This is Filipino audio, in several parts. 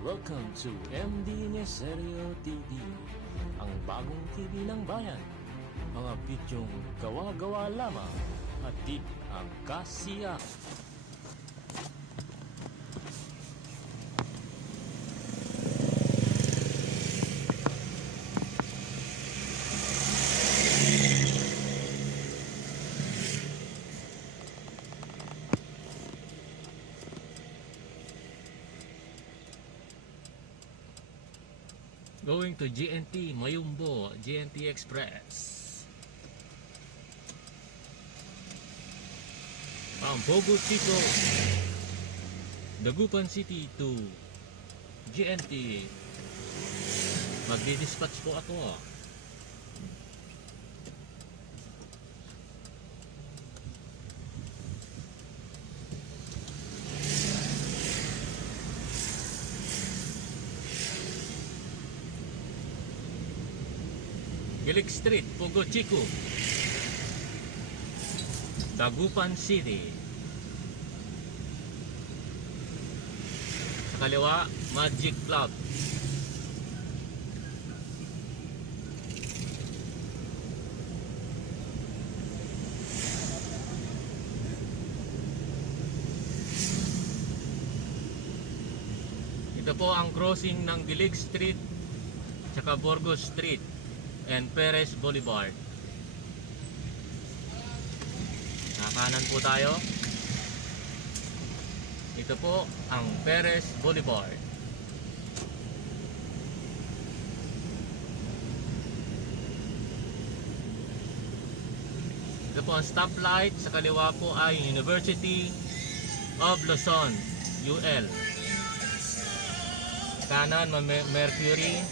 Welcome to MD Neserio TV, ang bagong TV ng bayan. Mga bidyong gawa-gawa lamang at di ang kasiyahan. Going to GNT Mayumbo, GNT Express. Pogo Chico, Dagupan City to GNT. Magdi-dispatch po ako. Gilig Street, Pogo Chico, Dagupan City. Sa kaliwa, Magic Cloud. Ito po ang crossing ng Gilig Street tsaka Burgos Street and Perez Boulevard. Kanan po tayo. Ito po ang Perez Boulevard. Ito po ang stoplight. Sa kaliwa po ay University of Luzon, UL. Kanan Mercury.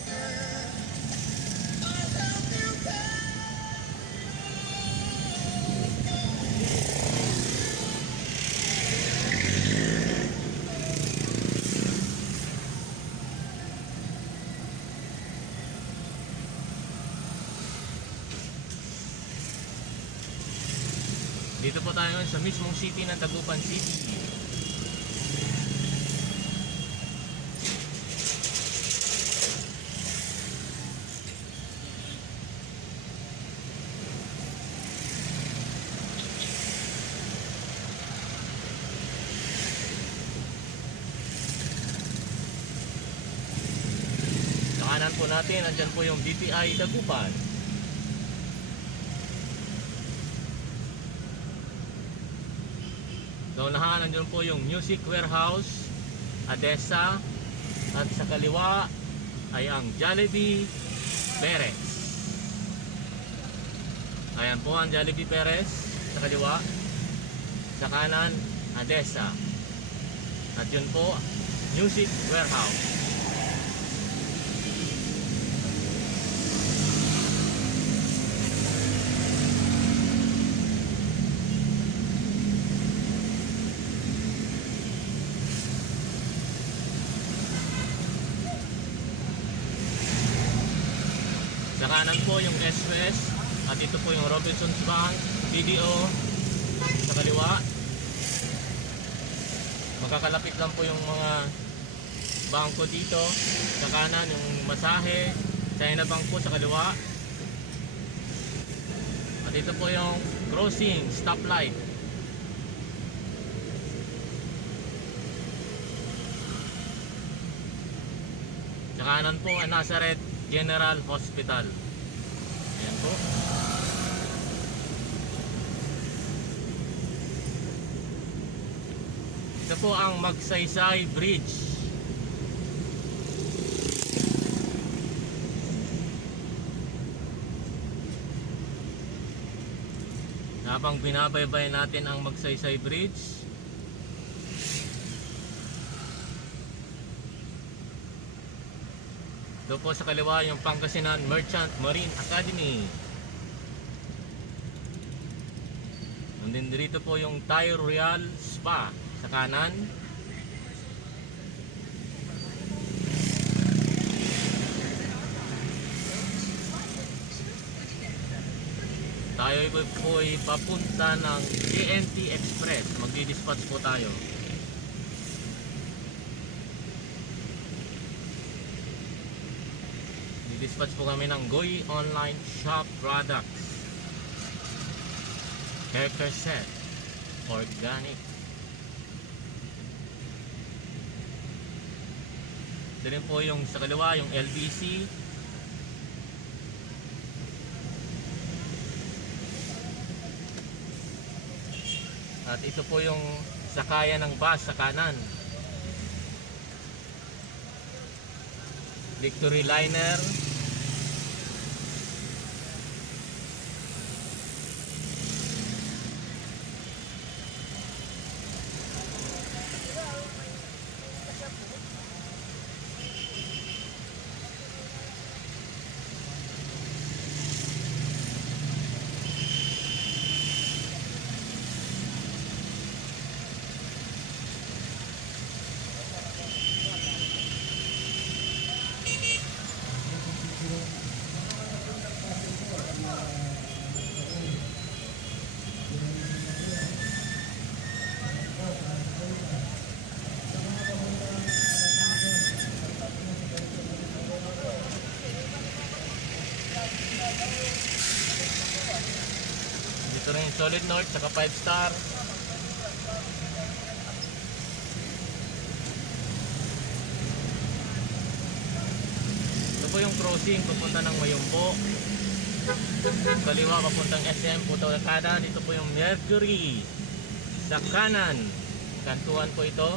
Dito po tayo sa mismong city ng Dagupan City. Sa kanan po natin, andyan po yung DTI Dagupan. Sa unahan, nandiyan po yung Music Warehouse, Adesa, at sa kaliwa ay ang Jollibee Perez. Ayan po ang Jollibee Perez sa kaliwa. Sa kanan, Adesa. At yun po, Music Warehouse. Sa kanan po yung SWS at ito po yung Robinsons Bank, BDO sa kaliwa. Magkakalapit lang po yung mga bangko dito. Sa kanan yung masahe, China Bank po sa kaliwa. At ito po yung crossing, stoplight. Sa kanan po ang Nazareth General Hospital. Ayan po. Ito po ang Magsaysay Bridge. Habang binabaybay natin ang Magsaysay Bridge, ito po sa kaliwa yung Pangasinan Merchant Marine Academy. And then dito po yung Thai Royal Spa sa kanan. Tayo po ay papunta ng GNT Express. Magdi-dispatch po tayo. Dispatch po kami ng Goy Online Shop Products. Hair care set. Organic. Ito rin po yung sa kaliwa, yung LBC. At ito po yung sakayan ng bus sa kanan. Victory Liner. Dito rin yung Solid North saka 5 star. Ito po yung crossing papunta ng Mayumbo. Kaliwa papuntang SM Puto Lakada. Dito po yung Mercury sa kanan. Kantuan po ito.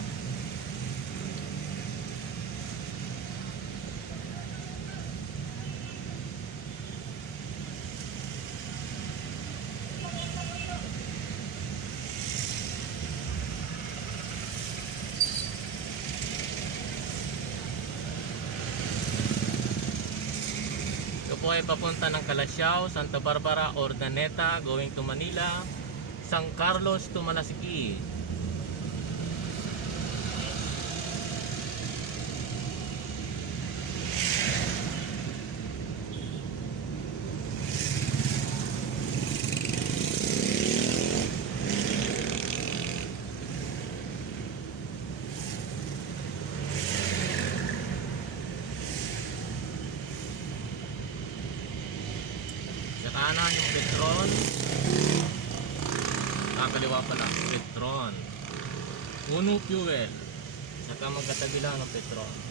Po ay papunta ng Calasiao, Santa Barbara, Urdaneta, going to Manila, San Carlos to Malasiki. Kanan yung Petron. Kaliwa pala, Petron. Uno fuel. Saka magkatabi lang ng Petron.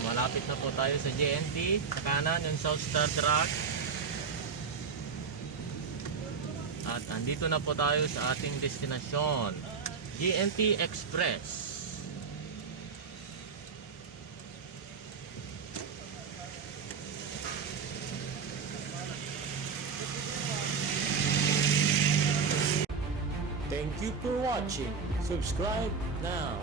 Malapit na po tayo sa JNT. Sa kanan yung South Star Truck. At andito na po tayo sa ating destinasyon, JNT Express. Thank you for watching. Subscribe now.